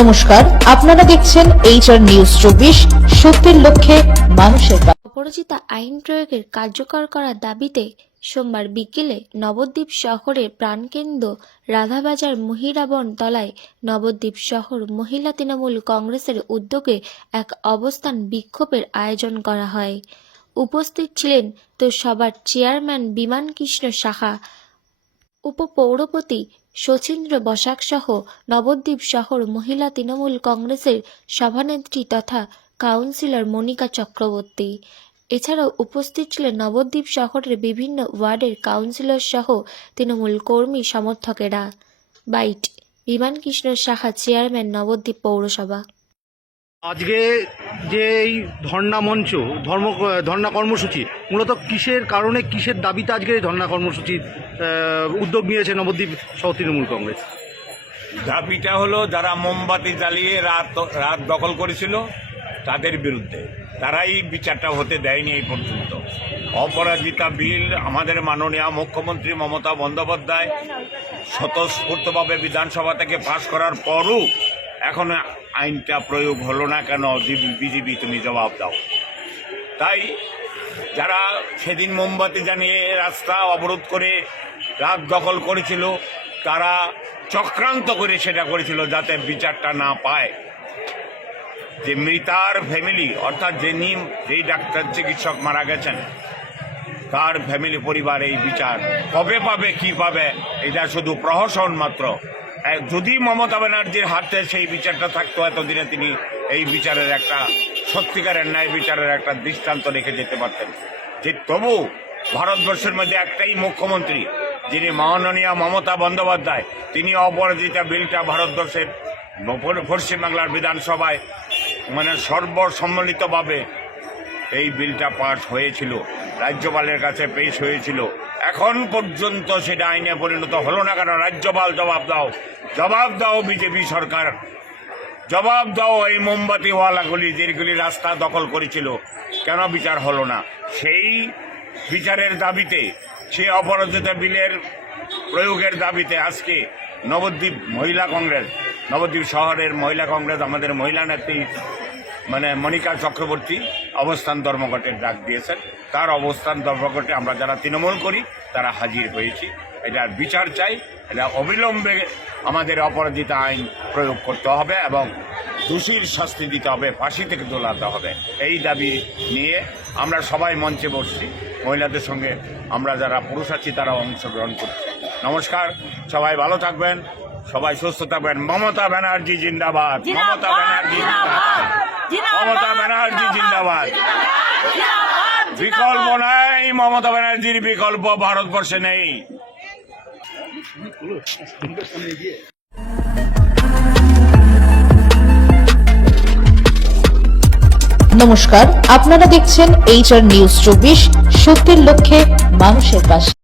নমস্কার, আপনারা দেখছেন HR নিউজ 24, সত্যের লক্ষ্যে মানুষের পাশে। অপরাজিতা আইন প্রয়োগের কার্যকর করার দাবিতে সোমবার বিকেলে নবদ্বীপ শহরের প্রাণকেন্দ্র রাধাবাজার মহিরাবন তলায় নবদ্বীপ শহর মহিলা তৃণমূল কংগ্রেসের উদ্যোগে এক অবস্থান বিক্ষোভের আয়োজন করা হয়। উপস্থিত ছিলেন সভার চেয়ারম্যান বিমান কৃষ্ণ সাহা, উপপৌরপতি শচীন্দ্র বসাক সহ নবদ্বীপ শহর মহিলা তৃণমূল কংগ্রেসের সভানেত্রী তথা কাউন্সিলর মনিকা চক্রবর্তী। এছাড়াও উপস্থিত ছিলেন নবদ্বীপ শহরের বিভিন্ন ওয়ার্ডের কাউন্সিলর সহ তৃণমূল কর্মী সমর্থকেরা। বাইট বিমান কৃষ্ণ সাহা, চেয়ারম্যান, নবদ্বীপ পৌরসভা। আজকে যে এই ধর্ণা মঞ্চ ধর্ণা কর্মসূচি মূলত কিসের কারণে, কিসের দাবিতে আজকে এই ধর্ণা কর্মসূচির উদ্যোগ নিয়েছে নবদ্বীপ শহর তৃণমূল কংগ্রেস? দাবিটা হলো যারা মোমবাতি জ্বালিয়ে রাত দখল করেছিল তাদের বিরুদ্ধে। তারাই বিচারটা হতে দেয়নি এই পর্যন্ত। অপরাজিতা বিল আমাদের মাননীয় মুখ্যমন্ত্রী মমতা বন্দ্যোপাধ্যায় স্বতঃস্ফূর্তভাবে বিধানসভা থেকে পাশ করার পরও এখন আইনটা প্রয়োগ হলো না কেন? বিজেপি, তুমি জবাব দাও। তাই যারা সেদিন মোমবাতি জ্বালিয়ে রাস্তা অবরোধ করে রাত দখল করেছিল, তারা চক্রান্ত করে সেটা করেছিল যাতে বিচারটা না পায়। যে মৃতার ফ্যামিলি, অর্থাৎ যেই ডাক্তার চিকিৎসক মারা গেছেন তার ফ্যামিলি পরিবার এই বিচার কবে পাবে, কি পাবে, এটা শুধু প্রহসন মাত্র। যদি মমতা ব্যানার্জির হাতে সেই বিচারটা থাকতো, এতদিনে তিনি এই বিচারের একটা সত্যিকারের ন্যায় বিচারের একটা দৃষ্টান্ত রেখে যেতে পারতেন। যে তবু ভারতবর্ষের মধ্যে একটাই মুখ্যমন্ত্রী যিনি মাননীয় মমতা বন্দ্যোপাধ্যায়, তিনি অপরাজিতা বিলটা ভারতবর্ষের পশ্চিমবাংলার বিধানসভায় সর্বসম্মিলিতভাবে এই বিলটা পাস হয়েছিল, রাজ্যপালের কাছে পেশ হয়েছিল। এখন পর্যন্ত সেটা আইনে পরিণত হলো না কেন? রাজ্যপাল জবাব দাও, জবাব দাও বিজেপি সরকার, জবাব দাও। এই মোমবাতিওয়ালাগুলি যেগুলি রাস্তা দখল করেছিল কেন বিচার হলো না? সেই বিচারের দাবিতে, সেই অপরাজিতা বিলের প্রয়োগের দাবিতে আজকে নবদ্বীপ মহিলা কংগ্রেস, নবদ্বীপ শহরের মহিলা কংগ্রেস, আমাদের মহিলা নেত্রী মনিকা চক্রবর্তী অবস্থান ধর্মঘটের ডাক দিয়েছেন। তার অবস্থান ধর্মঘটে আমরা যারা তৃণমূল করি তারা হাজির হয়েছি। এটার বিচার চাই, এটা অবিলম্বে আমাদের অপরাজিতা আইন প্রয়োগ করতে হবে এবং দোষীর শাস্তি দিতে হবে, ফাঁসি থেকে তোলাতে হবে। এই দাবি নিয়ে আমরা সবাই মঞ্চে বসছি। মহিলাদের সঙ্গে আমরা যারা পুরুষ আছি তারাও অংশগ্রহণ করছি। নমস্কার, সবাই ভালো থাকবেন, সবাই সুস্থ থাকবেন। মমতা ব্যানার্জি জিন্দাবাদ, মমতা ব্যানার্জি জিন্দাবাদ, মমতা ব্যানার্জি জিন্দাবাদ। বিকল্প নাই, মমতা ব্যানার্জির বিকল্প ভারতবর্ষে নেই। নমস্কার, আপনারা দেখছেন HR নিউজ 24, সত্যের লক্ষ্যে মানুষের পাশে।